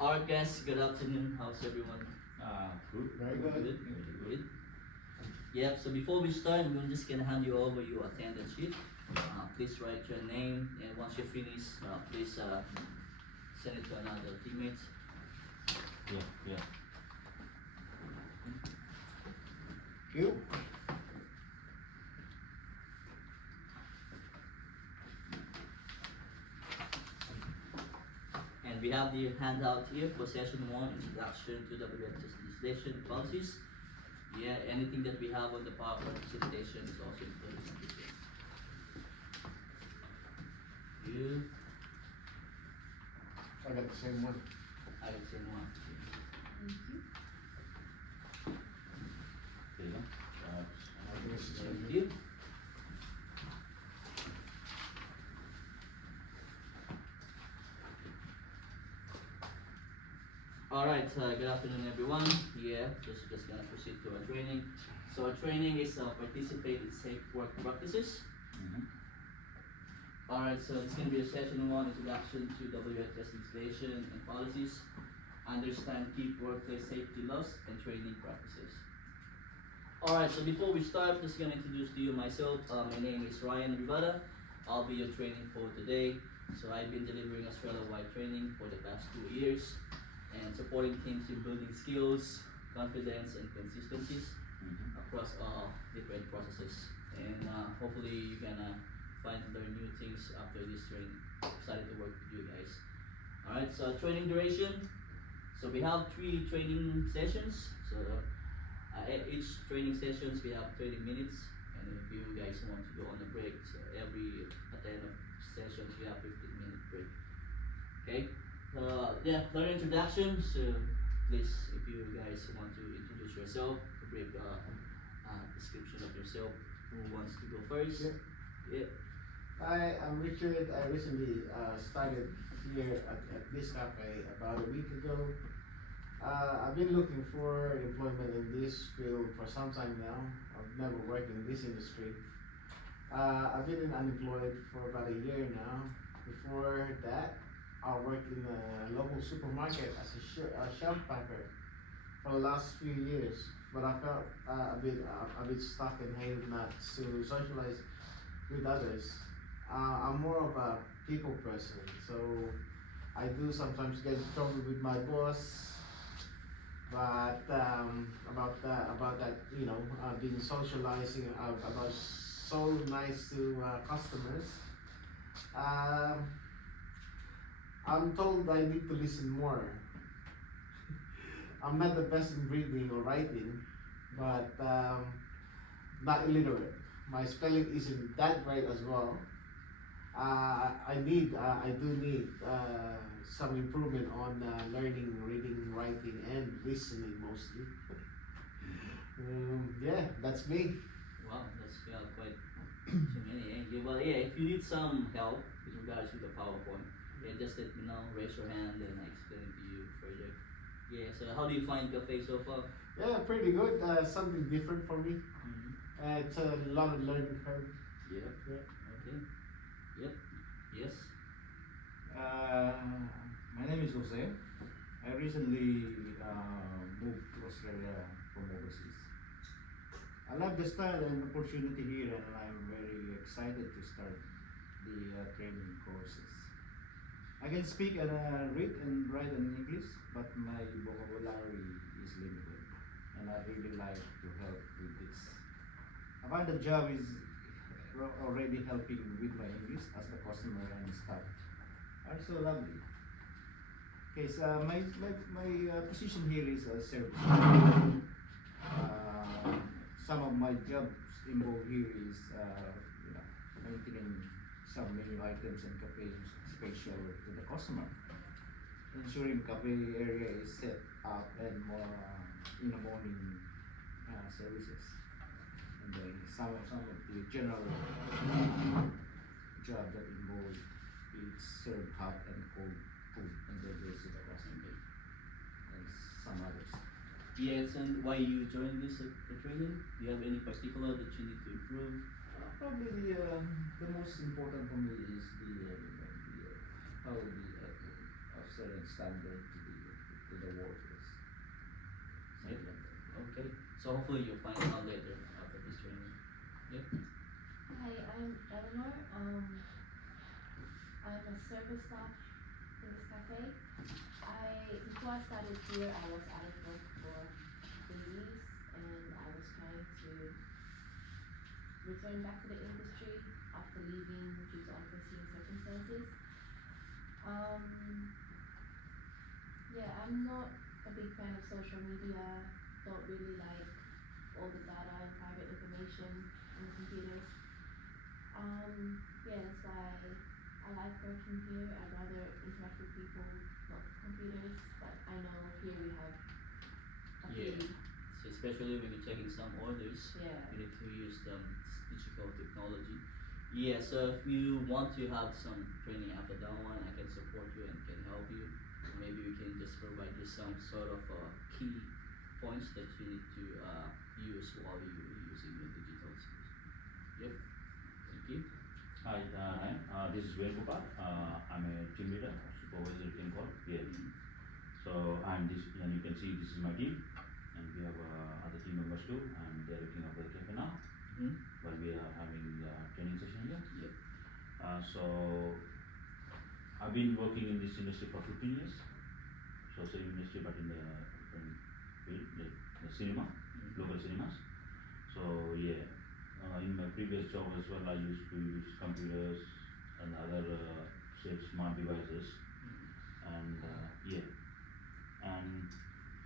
Alright guys, good afternoon. How's everyone? Good. Very good. Good. Yep, so before we start, I'm just gonna hand you over your attendance sheet. Please write your name, and once you finish, please send it to another teammate. Yeah. You? And we have the handout here for session 1, Introduction to WHS Legislation Policies. Yeah, anything that we have on the PowerPoint presentation is also included in this here. You, I got the same one. I have the same one. Okay. I guess it's Thank right you. Alright, good afternoon everyone. Yeah, just gonna proceed to our training. So our training is participate in safe work practices. Alright, so it's gonna be a session 1, Introduction to WHS Legislation and Policies. Understand key workplace safety laws and training practices. Alright, so before we start, just gonna introduce to you myself. My name is Ryan Rivada. I'll be your training for today. So I've been delivering Australia-wide training for the past 2 years and supporting teams in building skills, confidence, and consistencies across all different processes. And hopefully you're gonna learn new things after this training. Excited to work with you guys. Alright, so training duration. So we have 3 training sessions. So at each training sessions we have 30 minutes. And if you guys want to go on a break, so at the end of sessions we have 15-minute break. Okay? Yeah, learn introduction. So please, if you guys want to introduce yourself, a brief description of yourself. Who wants to go first? Yeah. Yeah. Hi, I'm Richard. I recently started here at this cafe about a week ago. I've been looking for employment in this field for some time now. I've never worked in this industry. I've been unemployed for about a year now. Before that, I worked in a local supermarket as a shelf packer for the last few years. But I felt a bit stuck and hated not to socialize with others. I'm more of a people person, so I do sometimes get in trouble with my boss. But about that, being socializing, about so nice to customers. I'm told I need to listen more. I'm not the best in reading or writing, but not illiterate. My spelling isn't that great as well. I do need some improvement on learning, reading, writing, and listening mostly. Yeah, that's me. Wow, that's quite too many. Well, yeah, if you need some help with regards to the PowerPoint, yeah, just let me know, raise your hand, and I explain it to you further. Yeah, so how do you find cafe so far? Yeah, pretty good. Something different for me. It's a lot of learning curve. Yep. Yeah. Okay. Yep. Yes. My name is Jose. I recently moved to Australia from overseas. I love the style and opportunity here, and I'm very excited to start the training courses. I can speak and read and write in English, but my vocabulary is limited, and I really like to help with this. I find the job is already helping with my English as the customer and staff are so lovely. Okay, so my position here is a service. Some of my jobs involved here is maintaining some menu items and cafe special to the customer, ensuring cafe area is set up and more in the morning services. And then some of the general job that involve is serve hot and cold food and beverages to the customer and some others. Yes, and why you joined this the training? Do you have any particular that you need to improve? Probably the most important for me is the how the Australian standard to the to the workers. Yep. Okay. So hopefully you'll find out later after this training. Yep. Hi, I'm Eleanor. I'm a service staff in this cafe. Before I started here, I was out of work for 3 years, and I was trying to return back to the industry after leaving due to unforeseen circumstances. Yeah, I'm not a big fan of social media. Don't really like all the data and private information on computers. Yeah, that's why I like working here. I'd rather interact with people, not computers. But I know here we have a Yeah. few. So especially when you're taking some orders, Yeah. you need to use digital technology. Yeah. So if you want to have some training after that one, I can support you and can help you. Maybe we can just provide you some sort of key points that you need to use while you're using your digital skills. Yep. Thank you. Hi, Ryan. This is Venugopal. I'm a team leader, supervisor team call here. So and you can see this is my team, and we have other team members too, and they are looking after the cafe now Mm-hmm. while we are having the training session here. Yep. So I've been working in this industry for 15 years. So same industry, but in the different field, like the cinema, local cinemas. So yeah, in my previous job as well, I used to use computers and other say smart devices, and yeah, and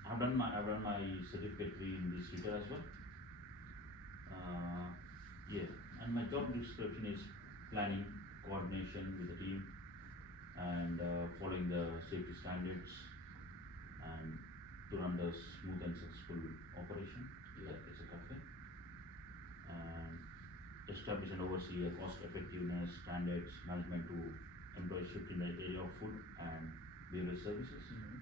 I've done my certificate in this year as well. Yeah, and my job description is planning, coordination with the team, and following the safety standards, and to run the smooth and successful operation Yeah. like it's a cafe, and establish and oversee a cost effectiveness standards management to employ shift in the area of food and beverage services. Mm-hmm.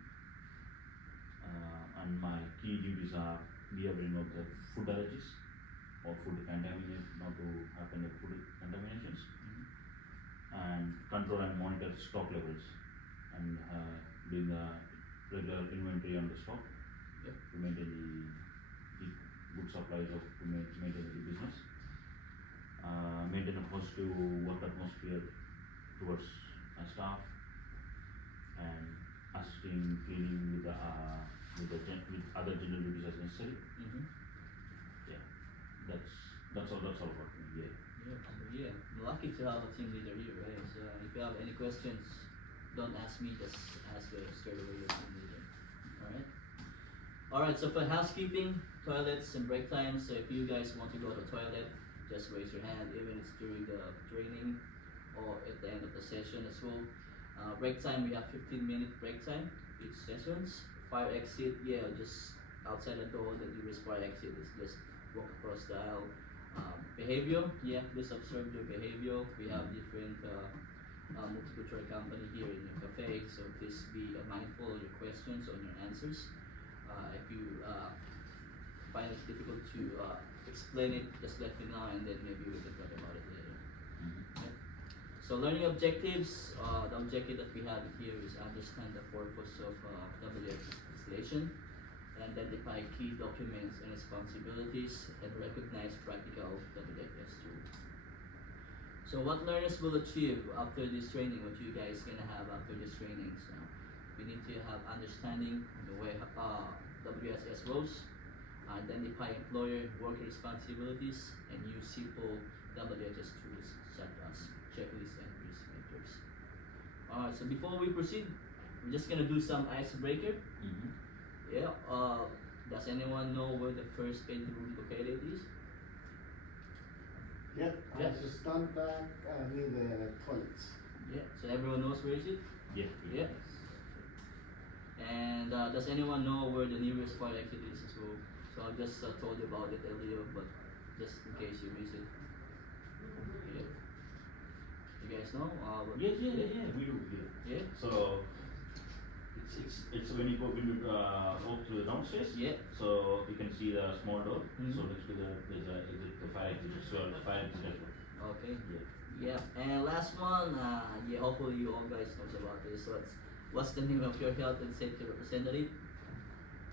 And my key duties are behaving of the food allergies or food contamination, not to happen the food contaminations, Mm-hmm. and control and monitor stock levels, and doing the regular inventory on the stock. Yep. To maintain the good supplies of to maintain the business. Maintain a positive work atmosphere towards my staff, and assisting cleaning with with other general duties as necessary. Mm-hmm. Yeah, that's all about me. Yeah. Yeah. So yeah, lucky to have a team leader here, right? So if you have any questions, don't ask me, just ask straight away your team leader. Alright? Alright, so for housekeeping, toilets and break times, so if you guys want to go to the toilet, just raise your hand, even if it's during the training or at the end of the session as well. Break time, we have 15-minute break time each sessions. Fire exit, yeah, just outside the door that you reach fire exit is just walk across the aisle. Behavior, yeah, please observe your behavior. We have different multicultural company here in your cafe, so please be mindful of your questions or your answers. If you find it difficult to explain it, just let me know, and then maybe we can talk about it later. Okay? So learning objectives, the objective that we have here is understand the purpose of WHS legislation, identify key documents and responsibilities, and recognize practical WHS tools. So what learners will achieve after this training, what you guys gonna have after this training? So we need to have understanding the way WSS roles, identify employer worker responsibilities, and use simple WHS tools such as checklists and risk matrix. Alright, so before we proceed, we're just gonna do some icebreaker. Mm-hmm. Yeah, does anyone know where the first aid room located is? Yep, I Yes. just stand back near the toilets. Yeah, so everyone knows where is it? Yeah. Yeah. And does anyone know where the nearest fire exit is as well? So I just told you about it earlier, but just in case you miss it. Yeah. You guys know? Yeah, we do. Yeah. Yeah? So it's when you go walk to the downstairs. Yeah. So you can see the small door. Mhm. So next to there's a exit, the fire exit. So the fire exit as well. Okay. Yeah. Yeah, and last one, yeah, hopefully you all guys knows about this. So it's What's the name of your health and safety representative?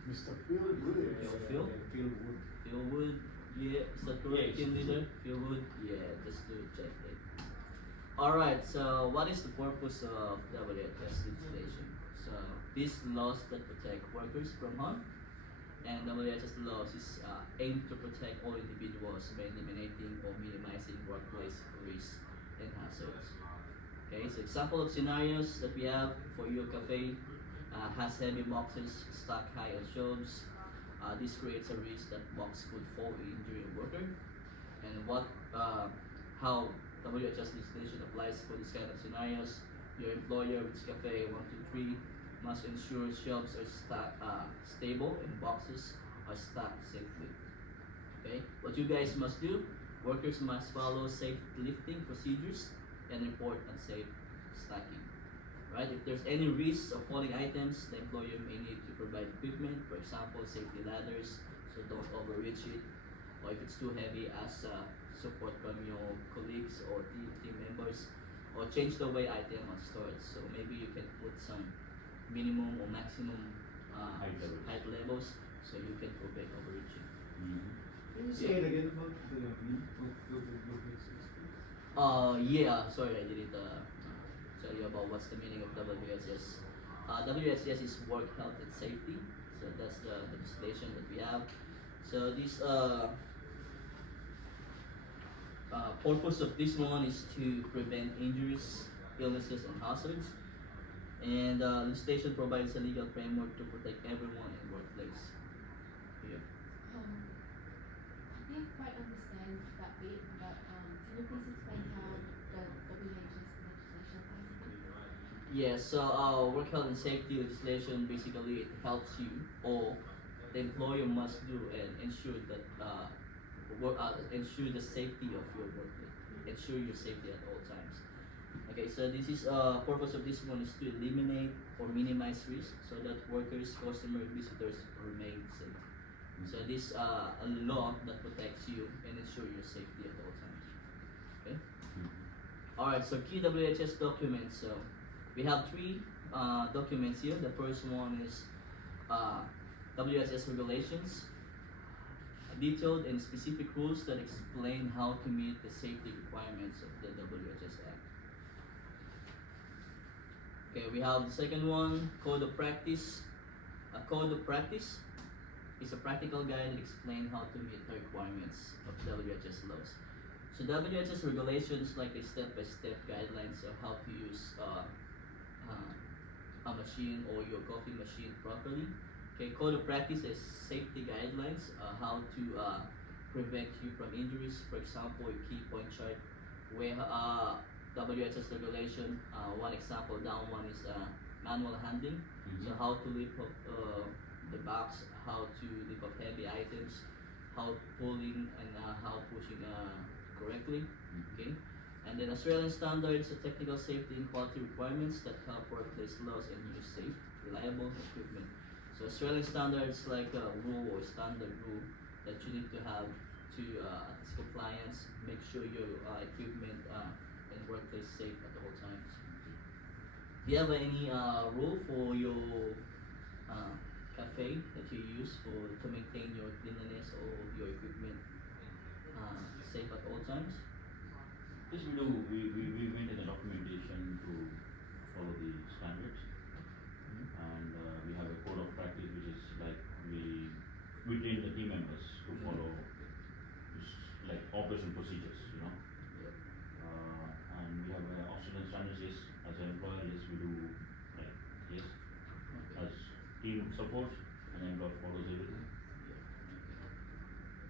Mr. Phil Wood. Phil? Phil Wood. Phil Wood, yeah, is that correct, Yeah, team it's leader? Phil Wood, yeah, just to check it. Alright, so what is the purpose of WHS legislation? So, these laws that protect workers from harm, and WHS laws is aimed to protect all individuals by eliminating or minimizing workplace risks and hazards. Okay, so example of scenarios that we have for your cafe has heavy boxes stacked high on shelves. This creates a risk that box could fall or injure a worker. And how WHS legislation applies for this kind of scenarios. Your employer, which cafe 123, must ensure shelves are stable and boxes are stacked safely. Okay, what you guys must do: workers must follow safe lifting procedures and report unsafe stacking. Right? If there's any risk of falling items, the employer may need to provide equipment, for example, safety ladders, so don't overreach it. Or if it's too heavy, ask support from your colleagues or team members, or change the way item are stored. So maybe you can put some minimum or maximum height levels, so you can prevent overreaching. Can you say it again about the Yeah, sorry, I didn't tell you about what's the meaning of WHS. WHS is work health and safety, so that's the legislation that we have. So this purpose of this one is to prevent injuries, illnesses, and hazards. And legislation provides a legal framework to protect everyone in workplace. Yeah. I didn't quite understand that bit, but can you please explain how the WHS legislation applies? Yeah, so work health and safety legislation basically it helps you, or the employer must do and ensure that ensure the safety of your workplace, ensure your safety at all times. Okay, so this is purpose of this one is to eliminate or minimize risk so that workers, customers, visitors remain safe. So this a law that protects you and ensure your safety at all times. Okay. All right. So key WHS documents. So we have three documents here. The first one is WHS regulations, detailed and specific rules that explain how to meet the safety requirements of the WHS Act. Okay, we have the second one, code of practice. A code of practice is a practical guide that explains how to meet the requirements of WHS laws. So WHS regulations like a step-by-step guidelines of how to use a machine or your coffee machine properly. Okay, code of practice is safety guidelines, how to prevent you from injuries. For example, a key point chart where WHS regulation, one example down one is manual handling. So how to lift up the box, how to lift up heavy items, how pulling and how pushing correctly. Okay, and then Australian standards, technical safety and quality requirements that help workplace laws and use safe, reliable equipment. So Australian standards like a rule or standard rule that you need to have to compliance, make sure your equipment and workplace safe at all times. Do you have any rule for your cafe that you use to maintain your cleanliness or your equipment safe at all times? Yes, we maintain the documentation to follow the standards, and we have a code of practice which is like we train the team members to follow like operation procedures, you know. And we have Australian standards. Yes, as an employer, yes, we do like yes, as team supports and employer follows everything.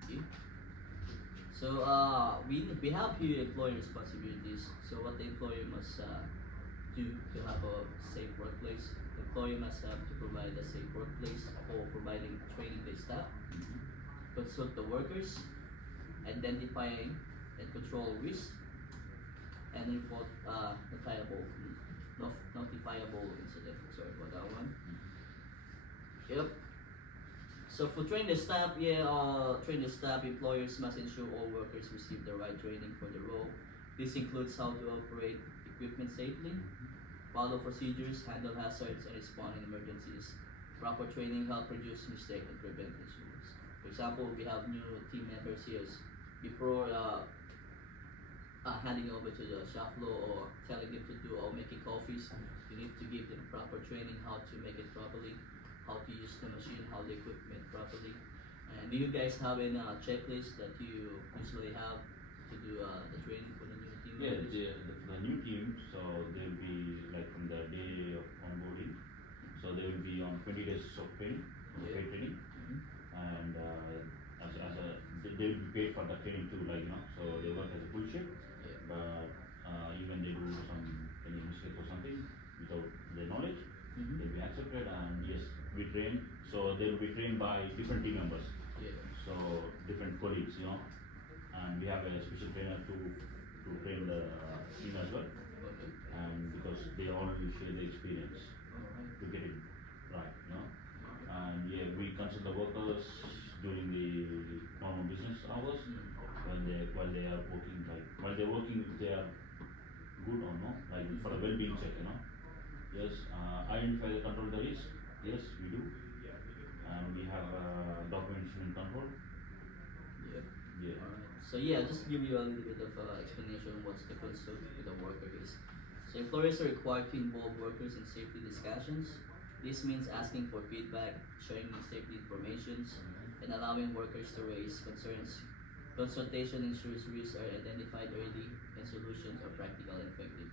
Okay. So we have here employer responsibilities. So what the employer must do to have a safe workplace. The employer must have to provide a safe workplace for providing training to staff, consult the workers, identifying and control risks, and report notifiable incident. Sorry about that one. Yep. So for train the staff, employers must ensure all workers receive the right training for the role. This includes how to operate equipment safely, follow procedures, handle hazards, and respond in emergencies. Proper training help reduce mistake and prevent injuries. For example, we have new team members here. Before handing over to the shop floor or telling them to do or making coffees, you need to give them proper training how to make it properly, how to use the machine, how the equipment properly. And do you guys have any checklist that you usually have to do the training for the new team Yeah, members? the new team, so they'll be like from the day of onboarding. So they will be on 20 days of training, Yeah. paid training, Mhm. and they will be paid for the training too, like so they work as a full shift, Yeah. but even they do any mistake or something without their knowledge, Mhm. they'll be accepted, and yes, we train. So they will be trained by different team members, Yeah. so different colleagues, and we have a special trainer to train the team as well, Okay. and because they all will share the experience Alright. to get it right, and yeah, we consult the workers during the normal business hours while they are working, while they're working, if they are good or no, like for a well-being check, Yes, identify the control the risk. Yes, we do, and we have documentation and control. Yeah. Yeah. Alright. So yeah, just to give you a little bit of explanation on what's the concern with the worker is. So employers are required to involve workers in safety discussions. This means asking for feedback, sharing safety informations, and allowing workers to raise concerns. Consultation ensures risks are identified early and solutions are practical and effective.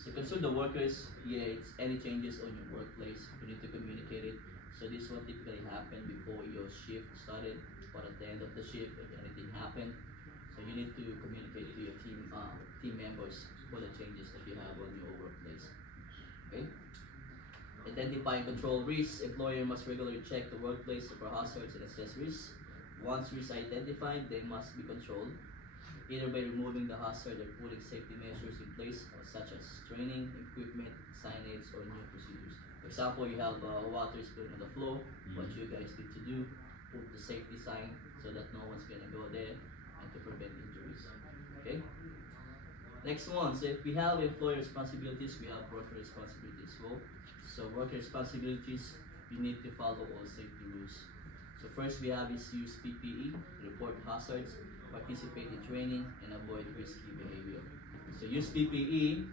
So concern the workers, yeah, it's any changes on your workplace, you need to communicate it. So this will typically happen before your shift started or at the end of the shift if anything happened. So you need to communicate to your team members for the changes that you have on your workplace. Okay? Identify and control risks. Employer must regularly check the workplace for hazards and assess risks. Once risks are identified, they must be controlled, either by removing the hazard or putting safety measures in place, such as training, equipment, signage, or new procedures. For example, you have water spilling on the floor. What you guys need to do, put the safety sign so that no one's gonna go there and to prevent injuries. Okay? Next one, so if we have employer responsibilities, we have worker responsibilities. So worker responsibilities, you need to follow all safety rules. So first we have is use PPE, report hazards, participate in training, and avoid risky behavior. So use PPE,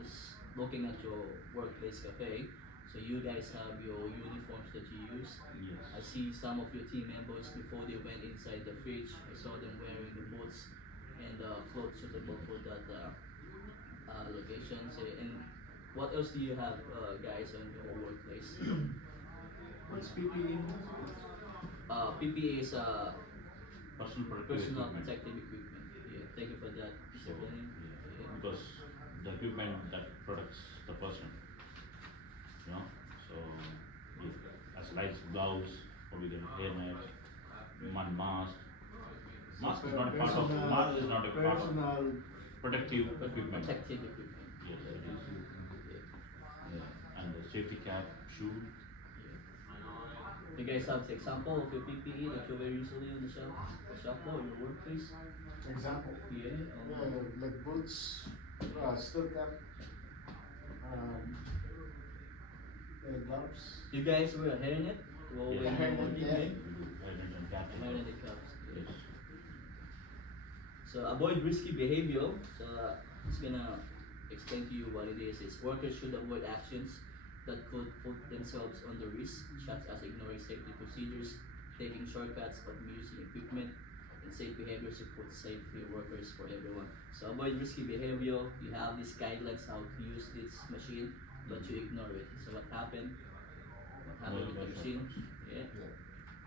just looking at your workplace cafe. So you guys have your uniforms that you use. Yes. I see some of your team members before they went inside the fridge. I saw them wearing the boots and clothes suitable for that location. So, and what else do you have, guys, on your workplace? What's PPE? PPE is Personal protective personal equipment. protective equipment. Yeah, thank you for that, So, Mr. Benny. yeah, because the equipment that protects the person, so as lights, gloves, or we get hairnets, mask. Mask is not a part of Personal protective equipment. Protective equipment. Yes, it is. Yeah. Yeah. And the safety cap, shoe. Do you guys have the example of your PPE that you wear usually on the shop floor, or your workplace? Example. Yeah. Like boots, steel cap, gloves. You guys wear a hairnet? Well, Yeah. when Hairnet, you yeah. game? Helmet and cap. Hairnet and caps. Yes. So avoid risky behavior. So it's gonna explain to you what it is. It's workers should avoid actions that could put themselves under risk, such as ignoring safety procedures, taking shortcuts, or using equipment, and safe behaviors to put safety workers for everyone. So avoid risky behavior. You have these guidelines how to use this machine, but you ignore it. So what happened? What happened with the machine? Yeah.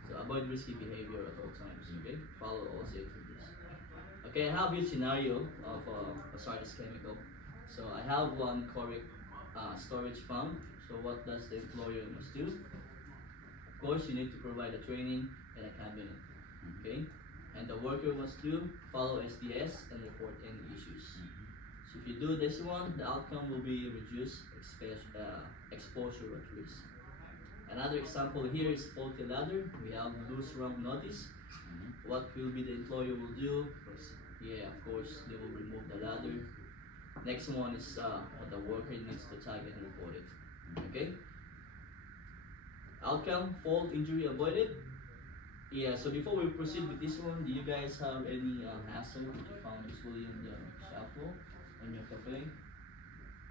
So avoid risky behavior at all times. Okay. Follow all safety rules. Okay, I have a scenario of a hazardous chemical. So I have one correct storage farm. So what does the employer must do? Of course, you need to provide a training and a cabinet. Okay, and the worker must do follow SDS and report any issues. So if you do this one, the outcome will be reduced exposure at risk. Another example here is faulty ladder. We have loose rung notice. What will be the employer will do? First, yeah, of course, they will remove the ladder. Next one is what the worker needs to tag and report it. Okay. Outcome: fault, injury avoided. Yeah. So before we proceed with this one, do you guys have any hazard that you found usually on the shop floor in your cafe?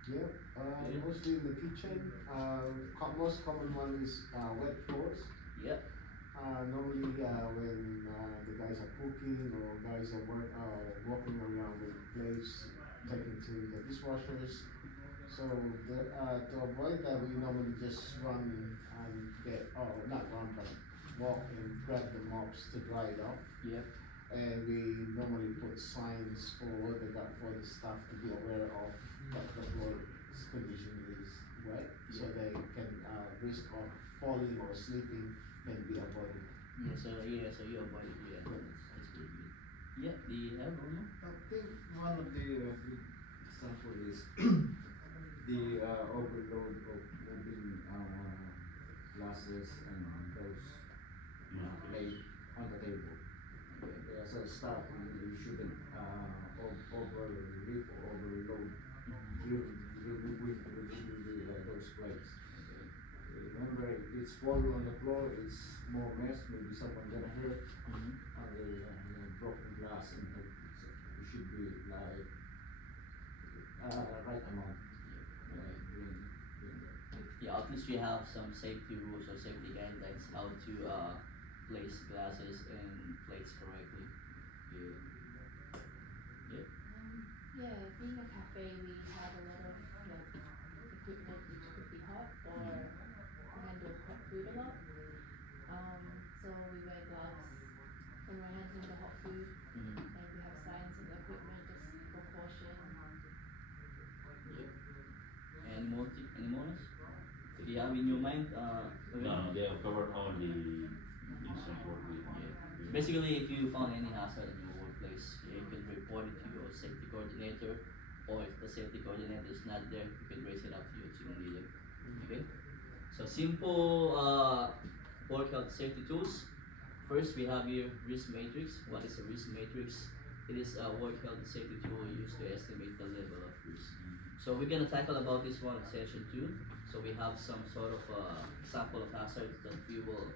Yep, Yeah. mostly in the kitchen. Most common one is wet floors. Yep. Normally, when the guys are cooking or guys are walking around with plates, taking to the dishwashers. So to avoid that, we normally just run and get, or not run, but walk and grab the mops to dry it off. Yep. And we normally put signs for for the staff to be aware of that the floor's condition is wet, so they can risk of falling or slipping can be avoided. Yeah. So you avoid it. Yeah. That's pretty good. Yeah. Do you have one more? I think one of the good example is the overload of moving glasses and those laid on the table. Yeah, so staff, you shouldn't overlift or overload those plates. Remember, if it's falling on the floor, it's more mess. Maybe someone gonna hurt Mm-hmm. on the broken glass, and so it should be like right amount. Doing that. Yeah, at least you have some safety rules or safety guidelines how to place glasses and plates correctly. Yeah. Yep. Yeah, being a cafe, we have a lot of like equipment which could be hot or handle hot food a lot. So we wear gloves when we're handling the hot food, Mm-hmm. and we have signs on the equipment just for caution. Yep. Any more? Any more? Do you have in your mind? No, they have covered all the incident what we Yeah. Basically, if you found any hazard in your workplace, you can report it to your safety coordinator, or if the safety coordinator is not there, you can raise it up to your team leader. Okay. So simple work health safety tools. First, we have here risk matrix. What is a risk matrix? It is a work health and safety tool used to estimate the level of risk. So we're gonna tackle about this one in session 2. So we have some sort of example of hazards that we will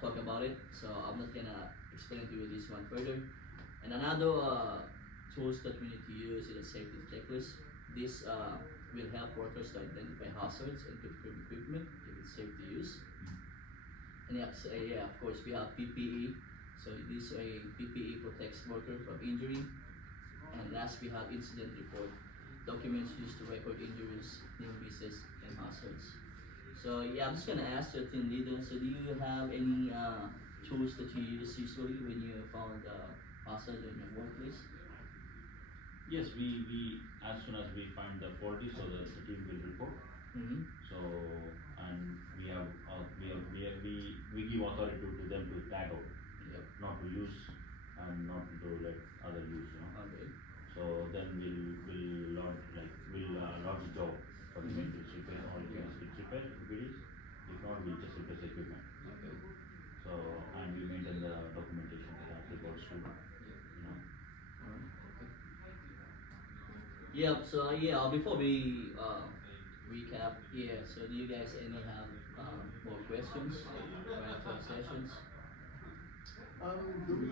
talk about it. So I'm not gonna explain to you this one further. And another tools that we need to use is a safety checklist. This will help workers to identify hazards and confirm equipment if it's safe to use. And yeah, of course we have PPE. So this PPE protects worker from injury. And last we have incident report, documents used to record injuries, near misses, and hazards. So yeah, I'm just gonna ask your team leader. So do you have any tools that you use usually when you found hazard in your workplace? Yes, we as soon as we find the faulty, so the team will report. Mm-hmm. So and we give authority to them to tag out, Yep. not to use and not to let other use. Okay. So then we'll log the job for the Mhm. maintenance repair, or if it's repaired, if it is. If not, we just replace the equipment. Okay. So and we maintain the documentation for that reports too. Alright. Okay. Yeah. So yeah, before we recap, yeah. So do you guys any have more questions right for sessions? Do we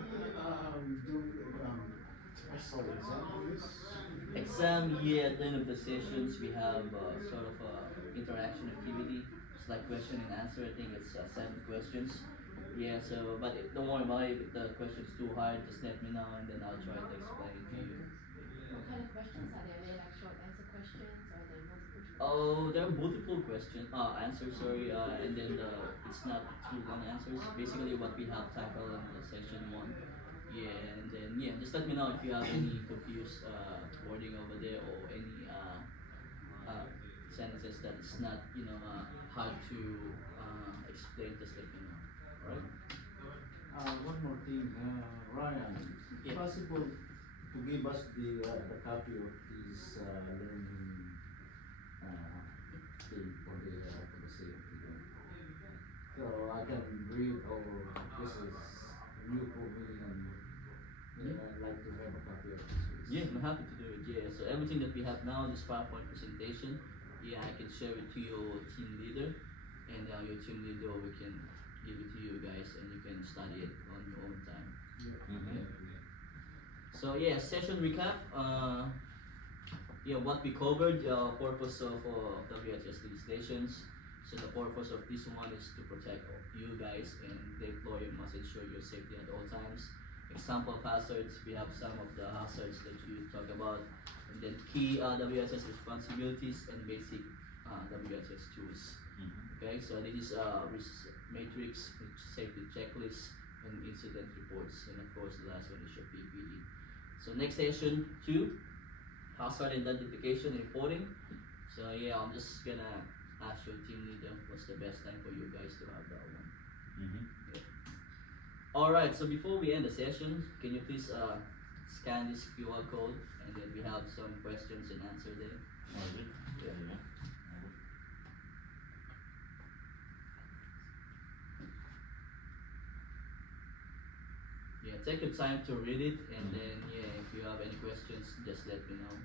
sorry, exam on this? Exam, yeah, at the end of the sessions we have sort of interaction activity. It's like question and answer. I think it's 7 questions. Yeah, so but don't worry about it. If the question's too hard, just let me know and then I'll try to explain it to you. What kind of questions are there? Are they like short answer questions or are they multiple choice? Oh, there are multiple answers, sorry, and then it's not too long answers. Basically, what we have tackled in the session 1. Yeah, and then yeah, just let me know if you have any confused wording over there or any sentences that is not hard to explain. Just let me know. Alright. One more thing, Ryan, Yeah. possible to give us the copy of this learning thing for the safety. So I can read, or this is new for me, and and I'd like to have a copy of this. Yeah, I'm happy to do it. Yeah, so everything that we have now, this PowerPoint presentation, yeah, I can share it to your team leader, and your team leader we can give it to you guys, and you can study it on your own time. Mhm. So yeah, session recap. Yeah, what we covered, the purpose of WHS legislations. So the purpose of this one is to protect you guys, and the employer must ensure your safety at all times. Example of hazards, we have some of the hazards that you talk about, and then key WHS responsibilities and basic WHS tools. Mhm. Okay, so this is risk matrix, safety checklist, and incident reports, and of course the last one is your PPE. So next session 2, hazard identification and reporting. So yeah, I'm just gonna ask your team leader what's the best time for you guys to have that one. Mhm. Alright, so before we end the session, can you please scan this QR code, and then we have some questions and answer there. Oh, is it? Yeah. Yeah. Yeah, take your time to read it, and then yeah, if you have any questions, just let me know.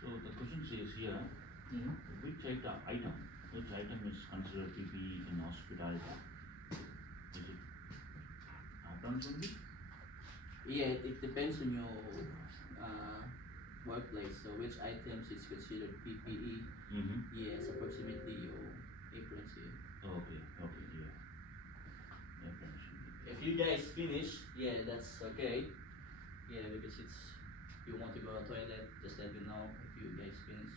So the question says here, Mm-hmm. which item is considered PPE in hospitality? Is it aprons only? Yeah, it depends on your workplace. So which items is considered PPE? Mm-hmm. Yes, approximately your aprons here. Okay, yeah. Aprons. If you guys finish, yeah, that's okay. Yeah, because it's you want to go to the toilet, just let me know if you guys finish.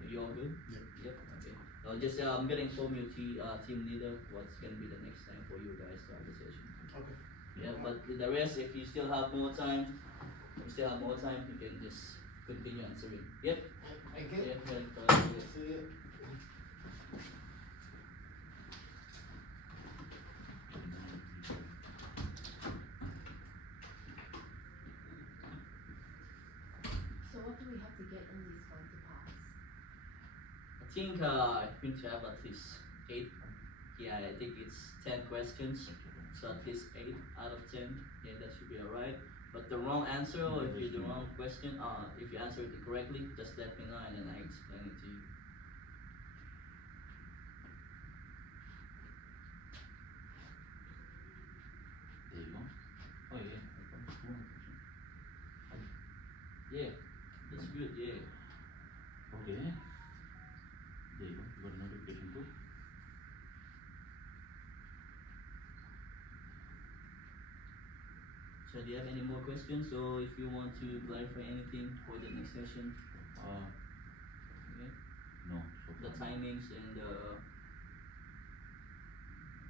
Are you all good? Yep. Okay. I'm gonna inform your team leader what's gonna be the next time for you guys to have the session. Okay. Yeah, but the rest, if you still have more time, you can just continue answering. Yep. Thank you. Yeah, yeah, See you. So what do we have to get in this one to pass? I think I'm going to have at least 8. Yeah, I think it's 10 questions, so at least 8 out of 10. Yeah, that should be alright. But the wrong answer, or if you the wrong question, if you answer it incorrectly, just let me know and then I explain it to you. There you go. Oh yeah. Okay. Yeah, that's good. Yeah. Okay. There you go. You got notification too. So do you have any more questions, or if you want to clarify anything for the next session? Okay. No. The timings and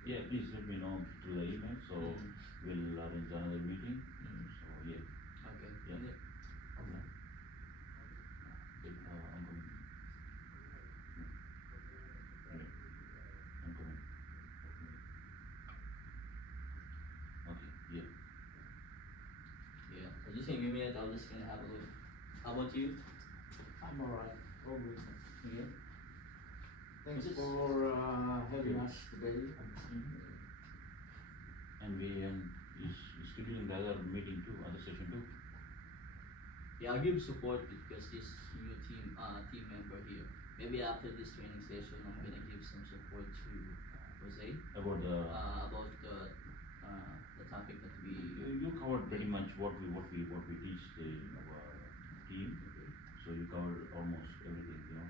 Yeah, please let me know through the email, so we'll arrange another meeting. So yeah. okay. Yeah. Yeah. Okay. I'm coming. Yeah. I'm coming. Okay. Yeah. Yeah. So just give me a minute. I'm just gonna have a look. How about you? I'm alright, all good. Yeah. Thanks Just- for having Yeah. us today. And we is scheduling the other meeting too, other session too. Yeah, I'll give support because this new team member here. Maybe after this training session, I'm gonna give some support to Jose About the about the topic that we. you covered pretty much what we teach in our team. So you covered almost everything, you know.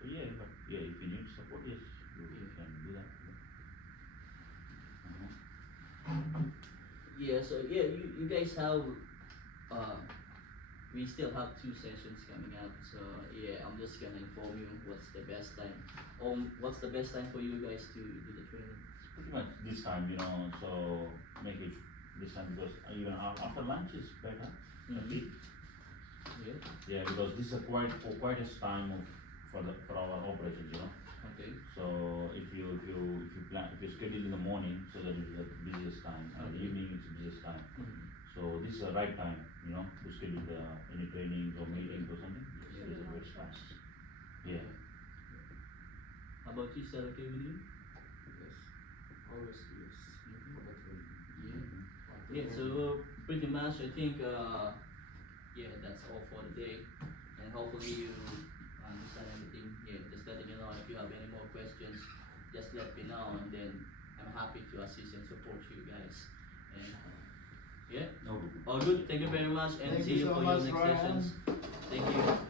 So yeah, but yeah, if you need support, yes, you can do that. Yeah, so yeah, you guys have we still have 2 sessions coming up, so yeah, I'm just gonna inform you what's the best time. What's the best time for you guys to do the training? pretty much this time, you know, so make it this time because even after lunch is better. Mhm. Yeah. Yeah, because this is a quietest time for our operations, you know. Okay. So if you schedule in the morning, so that is the busiest time, and the Okay. evening is the busiest time. Mhm. So this is the right time, you know, to schedule any trainings or meetings or something. So This is you're the not best time. rushed. Yeah. How about you, is that okay with you? Yes. Always yes. Yeah. Yeah, so pretty much I think yeah, that's all for the day. And hopefully you understand everything. Yeah, just letting you know if you have any more questions, just let me know and then I'm happy to assist and support you guys. And yeah, No problem. all good. Thank you very much and Thank see you you so for your much, next Brian. sessions. Thank you.